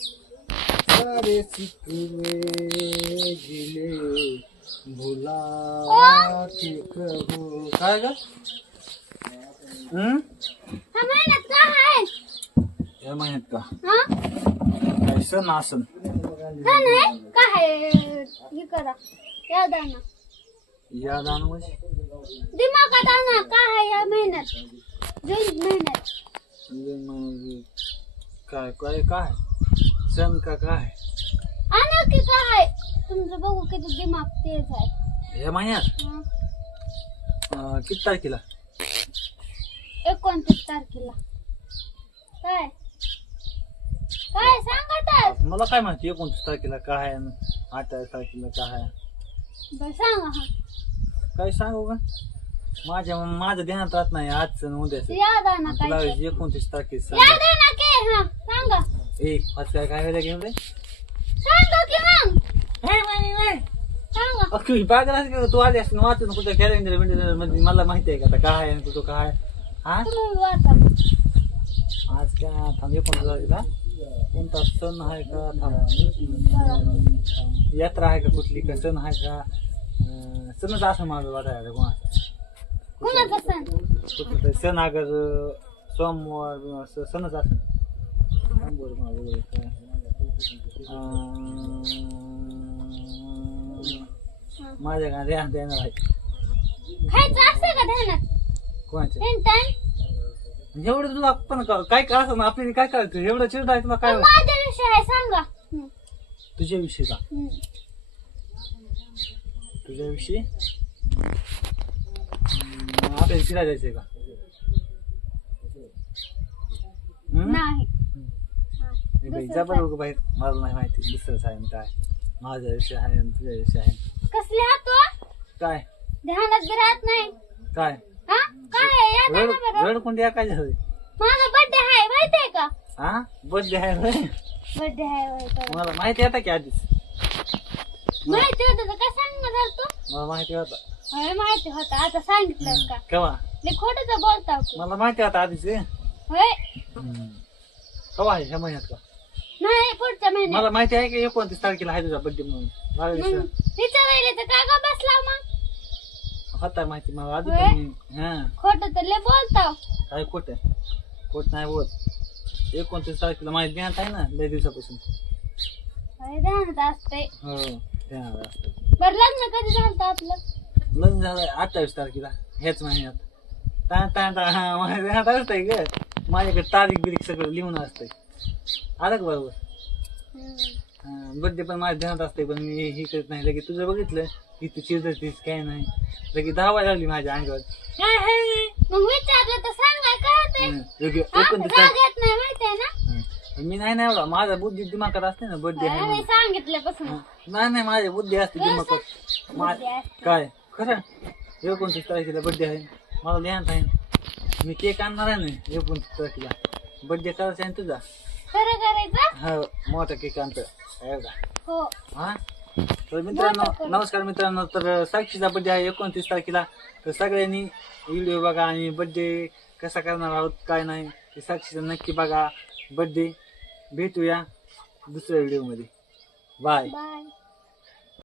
सारे सिकवे गिले भुला के कहो काय ग? का आहे या महिन्यात का? हा? काय सण आसन नाही का आहे हे करा। आणा या दान म्हणजे? दिमागात आणा का आहे या महिन्यात जून महिन्यात म्हणजे मग काय काय काय? सण का काय? आणा की काय? तुमचं बघू किती दिमाग तेज आहे या महिन्यात? हा. अं, किती तारखेला? एकोणतीस तारखेला. काय? काय सांगा तर मला काय माहिती एकोणतीस तारखेला काय आहे अठ्ठावीस तारखेला काय? आहे बरं सांगा हा. काय सांगू का? माझ्या माझ्या ध्यानात राहत नाही आजचं आणि उद्याचं. याद आणा तुला काय एकोणतीस तारखेच याद सांगा. आणा की हा सांगा. ए आज काय काय व्हायला घेऊन रे सांगा की मग. सांगा अख्खी बाग राहते तू आली असते वाचून कुठं कॅलेंडर बिंडरमध्ये मला माहिती आहे का आता काय आहे कुठं काय? हा. आज काय थांब तारखेला कोणता सण आहे का? थांब. यात्रा आहे का कुठली का? सण आहे का? सणच असं माझं वाटायला कोणाचा. कुठलं सण? अगर सोमवार सणच असं सोमवार बिमवार वगैरे काय. अं, माझ्या गाडी ध्यान देणार आहे. खायचं असतं का ध्यानात? एवढं तुला पण का- काय काय असं आपल्याला काय करायचं एवढं चिरड आहे तुला काय माझ्या विषय आहे सांगा. हम्म. तुझ्याविषयी का? हम्म. तुझ्याविषयी हम्म, आपल्याला फिरायला जायचंय का? हम्म? नाही. बाई, जा बरं बाहेर मला नाही माहिती दुसरंच आहे आणि काय. माझा विषय आहे आणि तुझ्या विषय आहे. कसले काय? ध्यानात बी राहत नाही. काय? हा? काय आहे? याद रड आणा बरं रड कोणत्या काय झालं? माझा बर्थडे आहे माहितीये का? हा? बर्थडे आहे होय? बर्थडे आहे होय. मला माहिती होता की आधीच? माहिती होतं तर काय सांगणार झालं तू? मला माहिती होता. होय माहिती होतं. आता सांगितलं का? केव्हा लय खोटं तर बोलताव की. मला माहिती होता आधीच. हे. होय केव्हा आहे? ह्या महिन्यात का? नाही पुढच्या महिन्यात. मला माहिती आहे की एकोणतीस तारखेला आहे तुझा बर्थडे म्हणून. मला मग विचार. विचारायला तर का ग बसला मग? होता माहिती मला आधी होय? पण मी- हा. खोटं तर लय बोलताव काय खोट खोट नाही बोल एकोणतीस तारखेला माहिती ध्यानात आहे ना लय दिवसापासून. होय ध्यानात असते हो ध्यानात असतं. बरं लग्न कधी झालं आपलं? लग्न झालं अठ्ठावीस तारखेला ह्याच महिन्यात. ता ता ता हा, माझ्या ध्यानात असतंय ग. माझ्याकडे तारीख बिरीख सगळं लिहून असतंय. आलं का बरोबर. बर्थडे पण माझ्या ध्यानात असते पण मी हे करत नाही लगेच तुझं बघितलं की तू चिरतीस काय नाही लगेच धावा लागली माझ्या अंगावर काय आहे? मग विचारलं तर सांगाय काय होते हं, लगेच एकोणतीस राग तारखे येत नाही माहितीये ना हं. मी नाही नाही एवढा माझा बुद्धी दिमागात असते ना बर्थडे आहे म्हणून. सांगितल्यापासून. नाही नाही माझी बुद्धी असते दिमागात मा-. काय खरं एकोणतीस तारखेला बर्थडे आहे मला ध्यानात आहे मी केक आणणार आहे ना एकोणतीस तारखेला बर्थडे करायचा आहे ना तुझा? खरं करायचं? हा मोठा केक आणतो एवढा. हो. हा? तर मित्रांनो नमस्कार मित्रांनो तर साक्षीचा बर्थडे आहे एकोणतीस तारखेला. तर सगळ्यांनी व्हिडिओ बघा आणि बर्थडे कसा करणार आहोत काय नाही ते साक्षीचा नक्की बघा. बर्थडे भेटूया दुसऱ्या व्हिडिओमध्ये बाय बाय